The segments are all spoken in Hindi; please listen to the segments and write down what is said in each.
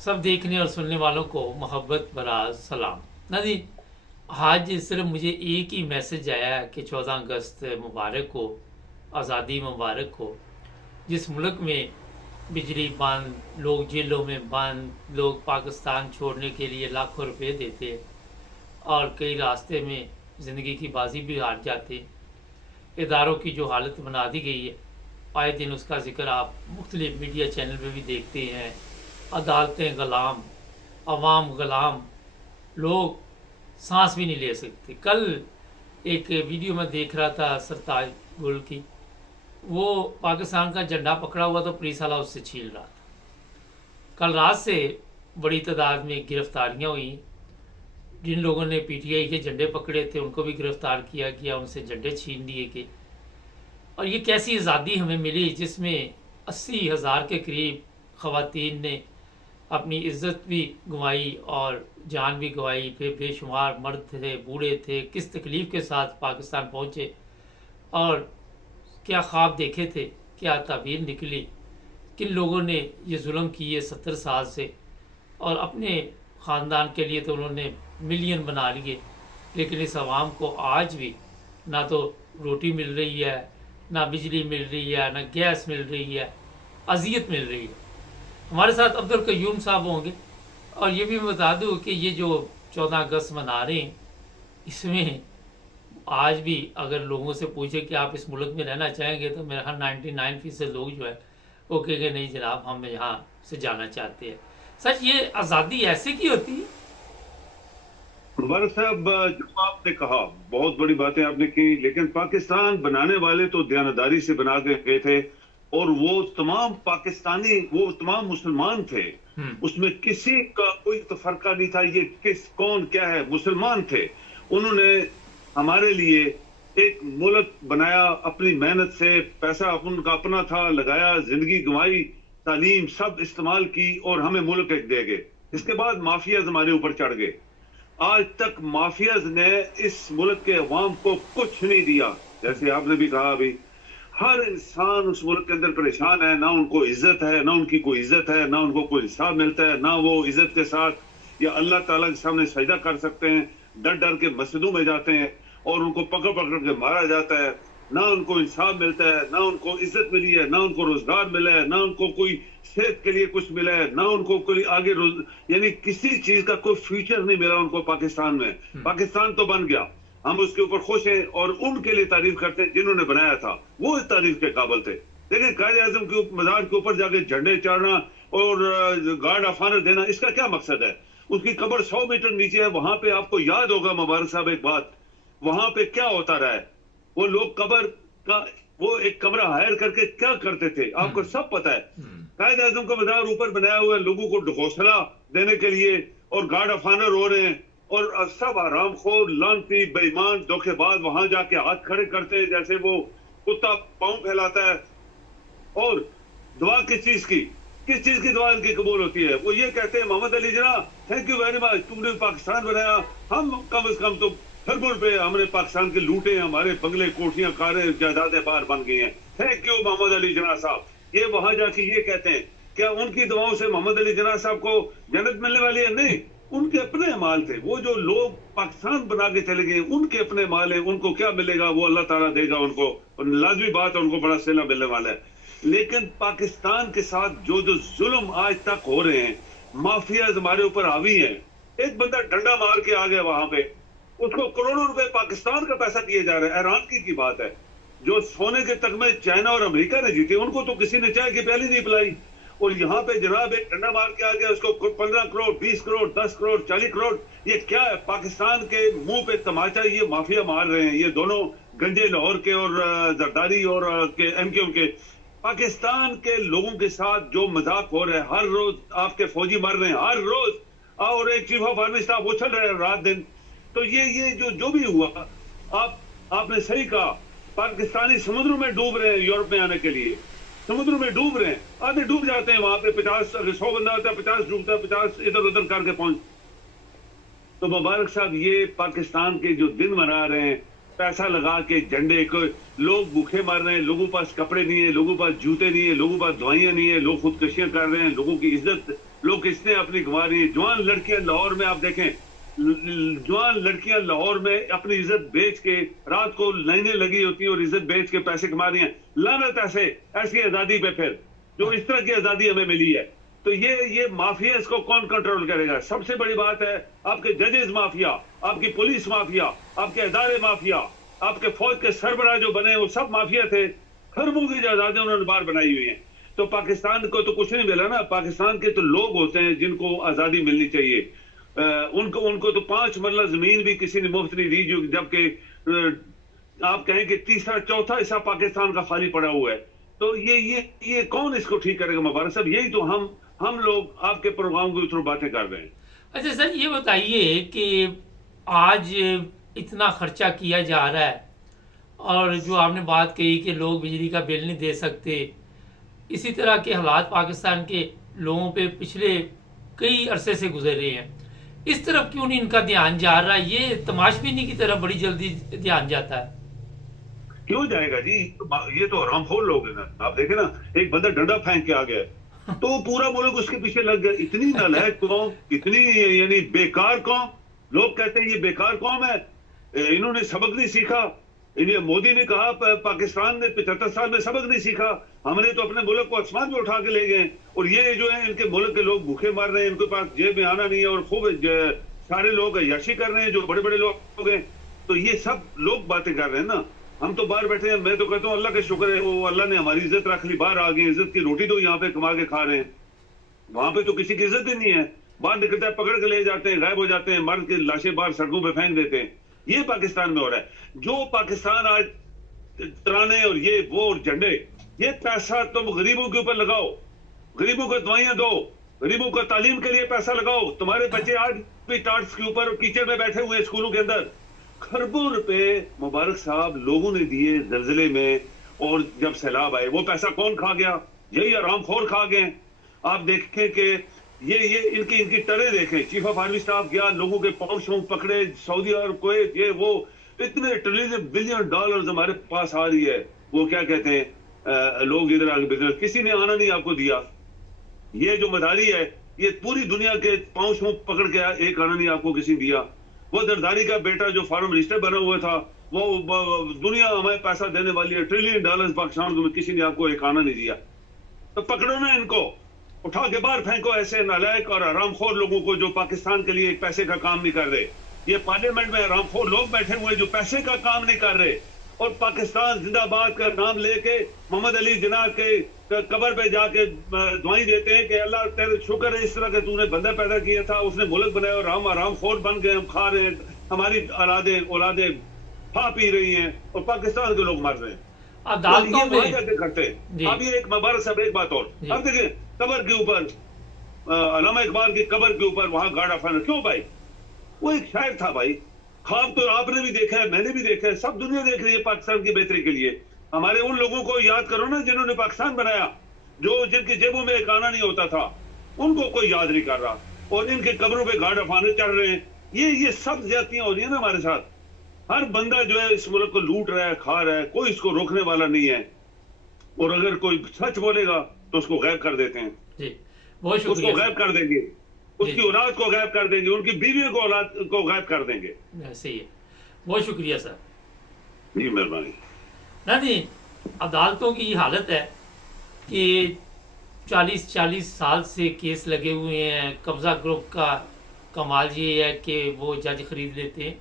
सब देखने और सुनने वालों को मोहब्बत भरा सलाम। ना जी, आज सिर्फ मुझे एक ही मैसेज आया कि 14 अगस्त मुबारक हो, आज़ादी मुबारक हो। जिस मुल्क में बिजली बंद, लोग जेलों में बंद, लोग पाकिस्तान छोड़ने के लिए लाखों रुपए देते और कई रास्ते में ज़िंदगी की बाजी भी हार जाते, इदारों की जो हालत बना दी गई है, आए दिन उसका जिक्र आप मुख्तलिफ मीडिया चैनल पे भी देखते हैं। अदालतें गुलाम, अवाम गुलाम, लोग सांस भी नहीं ले सकते। कल एक वीडियो में देख रहा था सरताज गुल की, वो पाकिस्तान का झंडा पकड़ा हुआ तो पुलिस वाला उससे छीन रहा था। कल रात से बड़ी तादाद में गिरफ्तारियां हुई। जिन लोगों ने पीटीआई के झंडे पकड़े थे उनको भी गिरफ्तार किया गया, उनसे झंडे छीन लिए गए। और ये कैसी आज़ादी हमें मिली जिसमें 80,000 के करीब ख़वातीन ने अपनी इज्जत भी गंवाई और जान भी गंवाई। फिर बेशुमार मर्द थे, बूढ़े थे, किस तकलीफ़ के साथ पाकिस्तान पहुँचे और क्या ख्वाब देखे थे, क्या ताबीर निकली। किन लोगों ने ये जुल्म किए 70 साल से, और अपने ख़ानदान के लिए तो उन्होंने मिलियन बना लिए, लेकिन इस आवाम को आज भी ना तो रोटी मिल रही है, ना बिजली मिल रही है, ना गैस मिल रही है, अजियत मिल रही है। हमारे साथ अब्दुल कयूम साहब होंगे। और ये भी मैं बता दूं कि ये जो 14 अगस्त मना रहे हैं, इसमें आज भी अगर लोगों से पूछे कि आप इस मुल्क में रहना चाहेंगे तो मेरा ख्याल 99% लोग जो है वो कहेंगे नहीं जनाब, हम यहाँ से जाना चाहते हैं। सच ये आज़ादी ऐसे की होती है। मुबारक साहब, जो आपने कहा बहुत बड़ी बातें आपने की, लेकिन पाकिस्तान बनाने वाले तो दयानतदारी से बना के गए थे और वो तमाम पाकिस्तानी, वो तमाम मुसलमान थे। उसमें किसी का कोई तफरका नहीं था, ये किस कौन क्या है, मुसलमान थे। उन्होंने हमारे लिए एक मुल्क बनाया, अपनी मेहनत से, पैसा उनका अपना था, लगाया, जिंदगी गंवाई, तालीम सब इस्तेमाल की और हमें मुल्क एक दे गए। इसके बाद माफियाज हमारे ऊपर चढ़ गए। आज तक माफियाज ने इस मुल्क के अवाम को कुछ नहीं दिया। जैसे आपने भी कहा अभी, हर इंसान उस मुल्क के अंदर परेशान है, ना उनको इज्जत है, ना उनकी कोई इज्जत है, ना उनको कोई इंसाफ मिलता है, ना वो इज्जत के साथ या अल्लाह ताला के सामने सजदा कर सकते हैं। डर डर के मस्जिदों में जाते हैं और उनको पकड़ पकड़ के मारा जाता है। ना उनको इंसाफ मिलता है, ना उनको इज्जत मिली है, ना उनको रोजगार मिला है, ना उनको कोई सेहत के लिए कुछ मिला है, ना उनको कोई आगे यानी किसी चीज का कोई फ्यूचर नहीं मिला उनको पाकिस्तान में। पाकिस्तान तो बन गया, हम उसके ऊपर खुश हैं और उनके लिए तारीफ करते हैं जिन्होंने बनाया था, वो इस तारीफ के काबिल थे। लेकिन कायदे आजम के मजार के ऊपर जाके झंडे चढ़ना और गार्ड ऑफ ऑनर देना, इसका क्या मकसद है? उसकी कब्र 100 मीटर नीचे है। वहां पे आपको याद होगा मुबारक साहब एक बात, वहां पे क्या होता रहा है, वो लोग कब्र का वो एक कमरा हायर करके क्या करते थे, आपको सब पता है। कायदे आजम का मजार ऊपर बनाया हुआ है लोगों को हौसला देने के लिए, और गार्ड ऑफ ऑनर हो रहे हैं और सब आरामखोर, लानती, बेईमान, धोखेबाज वहां जाके हाथ खड़े करते हैं जैसे वो कुत्ता पांव फैलाता है। और दुआ किस चीज की दुआ इनकी कबूल होती है? वो ये कहते हैं, मोहम्मद अली जना थैंक यू वेरी मच, तुमने पाकिस्तान बनाया, हम कम से कम तो फिर पे हमने पाकिस्तान के लूटे, हमारे बंगले, कोठियां, कारें, जायदादें बाहर बन गई हैं, थैंक यू मोहम्मद अली जना साहब। ये वहां जाके ये कहते हैं, क्या उनकी दुआओं से मोहम्मद अली जना साहब को जन्नत मिलने वाली है? नहीं, उनके अपने माल थे। वो जो लोग पाकिस्तान बना के चले गए, उनके अपने माल है, उनको क्या मिलेगा वो अल्लाह ताला देगा उनको, लाजमी बात है, उनको बड़ा सिला मिलने वाला है। लेकिन पाकिस्तान के साथ जो जो जुल्म आज तक हो रहे हैं, माफियाज हमारे ऊपर हावी हैं। एक बंदा डंडा मार के आ गया वहां पे, उसको करोड़ों रुपए पाकिस्तान का पैसा दिए जा रहे हैं। हैरान की बात है, जो सोने के तगमे चाइना और अमेरिका ने जीते, उनको तो किसी ने चाय की प्याली नहीं पिलाई। और यहाँ पे जनाब एक डंडा मार के आ गया, उसको 15 करोड़, 20 करोड़, 10 करोड़, 40 करोड़। ये क्या है? पाकिस्तान के मुंह पे तमाचा ये माफिया मार रहे हैं, ये दोनों गंजे लाहौर के और जरदारी और एमक्यूएम के। पाकिस्तान के लोगों के साथ जो मजाक हो रहा है, हर रोज आपके फौजी मर रहे हैं, हर रोज, और एक चीफ ऑफ आर्मी स्टाफ उछल रहे हैं रात दिन। तो ये जो भी हुआ, आपने सही कहा, पाकिस्तानी समुद्र में डूब रहे हैं यूरोप में आने के लिए, समुद्र में डूब रहे हैं, आधे डूब जाते हैं वहां पे। 50 अगर 100 बंदा होता है, 50 डूबता है, 50 इधर उधर करके पहुंच। तो मुबारक साहब, ये पाकिस्तान के जो दिन मना रहे हैं, पैसा लगा के झंडे को, लोग भूखे मर रहे हैं, लोगों के पास कपड़े नहीं है, लोगों के पास जूते नहीं है, लोगों के पास दवाइयां नहीं है, लोग खुदकुशियां कर रहे हैं, लोगों की इज्जत लोग किसने अपनी गंवा रही है। जवान लड़कियां लाहौर में आप देखें, जवान लड़कियां लाहौर में अपनी इज्जत बेच के, रात को लाइनें लगी होती हैं और इज्जत बेच के पैसे कमा रही हैं। लानत ऐसी आजादी पे, फिर जो इस तरह की आजादी हमें मिली है। तो ये माफिया, इसको कौन कंट्रोल करेगा? सबसे बड़ी बात है, आपके जजेस माफिया, आपकी पुलिस माफिया, आपके अदारे माफिया, आपके फौज के सरबराह जो बने वो सब माफिया थे। खरबों की आजादी उन्होंने बाहर बनाई हुई है। तो पाकिस्तान को तो कुछ नहीं मिला ना। पाकिस्तान के तो लोग होते हैं जिनको आजादी मिलनी चाहिए। उनको तो 5 मरला जमीन भी किसी ने मुफ्त नहीं दी, जो जबकि आप कहें कि तीसरा चौथा हिस्सा पाकिस्तान का खाली पड़ा हुआ है। तो ये कौन इसको ठीक करेगा? मुबारक साहब, यही तो हम लोग आपके प्रोग्राम के थ्रू बातें कर रहे हैं। अच्छा सर, ये बताइए कि आज इतना खर्चा किया जा रहा है और जो आपने बात कही कि लोग बिजली का बिल नहीं दे सकते, इसी तरह के हालात पाकिस्तान के लोगों पे पिछले कई अरसे से गुजर रहे हैं। इस तरफ क्यों नहीं इनका ध्यान जा रहा? ये तमाशबीनी की तरफ बड़ी जल्दी ध्यान जाता है। क्यों जाएगा जी? ये तो हरामखोर लोग हैं ना। आप देखें ना, एक बंदा डंडा फेंक के आ गया तो पूरा मुल्क उसके पीछे लग गया। इतनी नालायक कौम, इतनी यानी बेकार कौम। लोग कहते हैं ये बेकार कौम है, इन्होंने सबक नहीं सीखा। इन्हें मोदी ने कहा पाकिस्तान ने 75 साल में सबक नहीं सीखा, हमने तो अपने मुल्क को आसमान में उठा के ले गए। और ये जो है इनके मुल्क के लोग भूखे मर रहे हैं, इनके पास जेब में आना नहीं है और खूब सारे लोग अय्याशी कर रहे हैं, जो बड़े बड़े लोग हैं। तो ये सब लोग बातें कर रहे हैं ना। हम तो बाहर बैठे हैं। मैं तो कहता हूँ अल्लाह का शुक्र है, वो अल्लाह ने हमारी इज्जत रख ली, बाहर आ गए, इज्जत की रोटी तो यहाँ पे कमा के खा रहे हैं। वहां पे तो किसी की इज्जत ही नहीं है। बाहर निकलता है, पकड़ के ले जाते हैं, गायब हो जाते हैं, मर्द की लाशें बाहर सड़कों पे फेंक देते हैं। ये पाकिस्तान में हो रहा है। जो पाकिस्तान आज तराने और ये वो और झंडे, ये पैसा तुम गरीबों के ऊपर लगाओ, गरीबों को दवाइयां दो, गरीबों को तालीम के लिए पैसा लगाओ। तुम्हारे बच्चे आज भी टाट्स के ऊपर कीचड़ में बैठे हुए स्कूलों के अंदर। खरबों रुपए मुबारक साहब लोगों ने दिए जलजिले में, और जब सैलाब आए वो पैसा कौन खा गया? यही आरामखोर खा गए। आप देखें कि ये इनकी टरे देखें। चीफ ऑफ आर्मी स्टाफ गया, लोगों के पाँव शौक पकड़े, सऊदी और कुवैत, ये वो इतने ट्रिलियन बिलियन डॉलर्स हमारे पास आ रही है। वो क्या कहते हैं, लोग इधर आगे बिजनेस, किसी ने आना नहीं आपको दिया। ये जो मदारी है, ये पूरी दुनिया के पाँव शौक पकड़ के एक आना नहीं आपको किसी ने दिया। वो जरदारी का बेटा जो फॉरेन मिनिस्टर बना हुआ था, वो दुनिया हमें पैसा देने वाली है, ट्रिलियन डॉलर्स पाकिस्तान को, किसी ने आपको एक आना नहीं दिया। तो पकड़ो ना इनको, उठा के बाहर फेंको ऐसे नालायक और हरामखोर लोगों को जो पाकिस्तान के लिए एक पैसे का काम नहीं कर रहे। ये पार्लियामेंट में हरामखोर लोग बैठे हुए जो पैसे का काम नहीं कर रहे, और पाकिस्तान जिंदाबाद का नाम लेके मोहम्मद अली जिन्ना के कब्र पे जाके दुआई देते हैं कि अल्लाह तेरे शुक्र है इस तरह के तूने बंदा पैदा किया था, उसने मुल्क बनाया और हम हरामखोर बन गए, हम खा रहे हैं, हमारी औलादें खा पी रही हैं और पाकिस्तान के लोग मर रहे हैं। अदालतों में जाके करते हैं। अब ये एक मुबारक साहब एक बात और, अब देखिए कब्र के ऊपर, अल्लामा इकबाल की कब्र के ऊपर वहां गार्ड ऑफ ऑनर क्यों भाई? वो एक शायर था भाई। ख्वाब तो आपने भी देखा है, मैंने भी देखा है, सब दुनिया देख रही है पाकिस्तान की बेहतरी के लिए। हमारे उन लोगों को याद करो ना जिन्होंने पाकिस्तान बनाया, जो जिनकी जेबों में एक आना नहीं होता था, उनको कोई याद नहीं कर रहा, और इनके कब्रों पे गार्ड ऑफ ऑनर चढ़ रहे हैं। ये सब ज्यादतियां हो रही है ना हमारे साथ। हर बंदा जो है इस मुल्क को लूट रहा है, खा रहा है, कोई इसको रोकने वाला नहीं है। और अगर कोई सच बोलेगा तो उसको गायब कर देते हैं जी। बहुत शुक्रिया। उसको गायब कर देंगे, उसकी औलाद को गायब कर देंगे, उनकी बीवियों को औलाद को गायब कर देंगे। सही है, बहुत शुक्रिया सर जी, मेहरबानी। ना जी, अदालतों की हालत है कि 40 साल से केस लगे हुए हैं। कब्जा ग्रुप का कमाल ये है कि वो जज खरीद लेते हैं,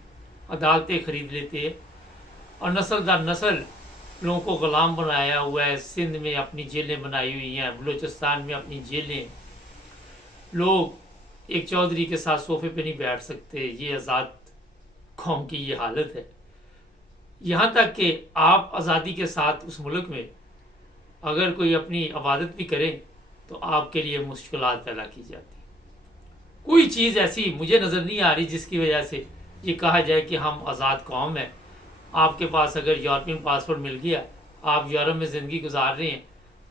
अदालतें खरीद लेते हैं, और नस्ल दर नस्ल लोगों को ग़ुलाम बनाया हुआ है। सिंध में अपनी जेलें बनाई हुई हैं, बलूचिस्तान में अपनी जेलें। लोग एक चौधरी के साथ सोफे पे नहीं बैठ सकते। ये आज़ाद कौम की ये हालत है। यहाँ तक कि आप आज़ादी के साथ उस मुल्क में अगर कोई अपनी इबादत भी करे तो आपके लिए मुश्किलात पैदा की जाती। कोई चीज़ ऐसी मुझे नज़र नहीं आ रही जिसकी वजह से ये कहा जाए कि हम आज़ाद कौम हैं। आपके पास अगर यूरोपियन पासपोर्ट मिल गया, आप यूरोप में ज़िंदगी गुजार रहे हैं,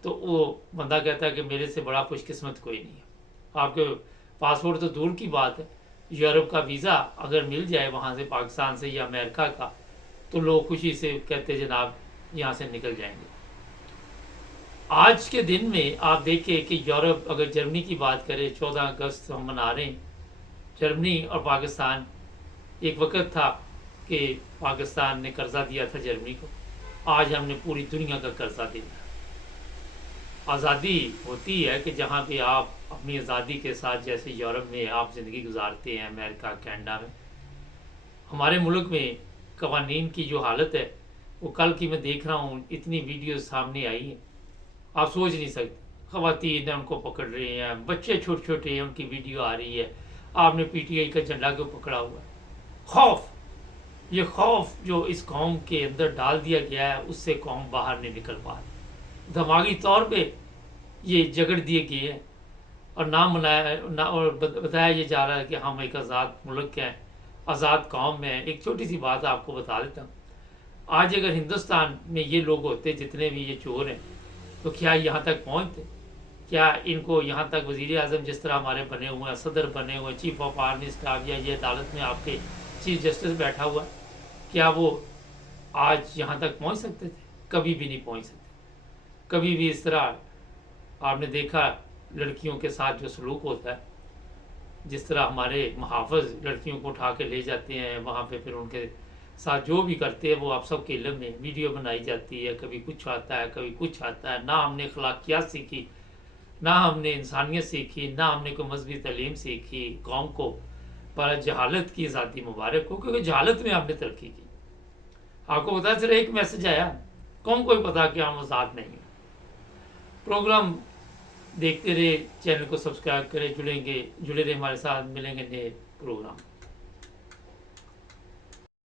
तो वो बंदा कहता है कि मेरे से बड़ा खुशकिस्मत कोई नहीं है। आपके पासपोर्ट तो दूर की बात है, यूरोप का वीज़ा अगर मिल जाए वहाँ से, पाकिस्तान से या अमेरिका का, तो लोग खुशी से कहते जनाब यहाँ से निकल जाएंगे। आज के दिन में आप देखें कि यूरोप, अगर जर्मनी की बात करें, 14 अगस्त हम मना रहे हैं। जर्मनी और पाकिस्तान, एक वक्त था कि पाकिस्तान ने कर्जा दिया था जर्मनी को, आज हमने पूरी दुनिया का कर्जा दिया। आज़ादी होती है कि जहाँ पे आप अपनी आज़ादी के साथ, जैसे यूरोप में आप ज़िंदगी गुजारते हैं, अमेरिका, कनाडा में। हमारे मुल्क में कवानीन की जो हालत है, वो कल की मैं देख रहा हूँ, इतनी वीडियो सामने आई हैं, आप सोच नहीं सकते। खवातीन हैं, उनको पकड़ रहे हैं, बच्चे छोटे छोटे हैं, उनकी वीडियो आ रही है, आपने पीटीआई का झंडा क्यों पकड़ा हुआ है। खौफ, ये खौफ जो इस कौम के अंदर डाल दिया गया है, उससे कौम बाहर नहीं निकल पा रही। दिमागी तौर पे ये जगड़ दिए गए हैं और नाम मनाया ना, और बताया ये जा रहा है कि हम एक आज़ाद मुल्क हैं, आज़ाद कौम है। एक छोटी सी बात आपको बता देता हूँ, आज अगर हिंदुस्तान में ये लोग होते, जितने भी ये चोर हैं, तो क्या यहाँ तक पहुँचते? क्या इनको यहाँ तक वज़ीर आज़म जिस तरह हमारे बने हुए हैं, सदर बने हुए हैं, चीफ ऑफ आर्मी स्टाफ, या ये अदालत में आपके चीफ जस्टिस बैठा हुआ है, क्या वो आज यहाँ तक पहुँच सकते थे? कभी भी नहीं पहुँच सकते। कभी भी इस तरह आपने देखा लड़कियों के साथ जो सलूक होता है, जिस तरह हमारे मुहाफ़िज़ लड़कियों को उठा के ले जाते हैं वहाँ पे, फिर उनके साथ जो भी करते हैं वो आप सबके इल्म में वीडियो बनाई जाती है। कभी कुछ आता है, कभी कुछ आता है। ना हमने अखलाकियात सीखी, ना हमने इंसानियत सीखी, ना हमने कोई मजहबी तालीम सीखी कौम को, पर जहालत की आज़ादी मुबारक हो, क्योंकि जहालत में आपने तरक्की की। आपको पता चला, एक मैसेज आया, कौम को ही पता कि हम आज़ाद नहीं हैं। प्रोग्राम देखते रहे, चैनल को सब्सक्राइब करें, जुड़े रहे हमारे साथ, मिलेंगे नए प्रोग्राम।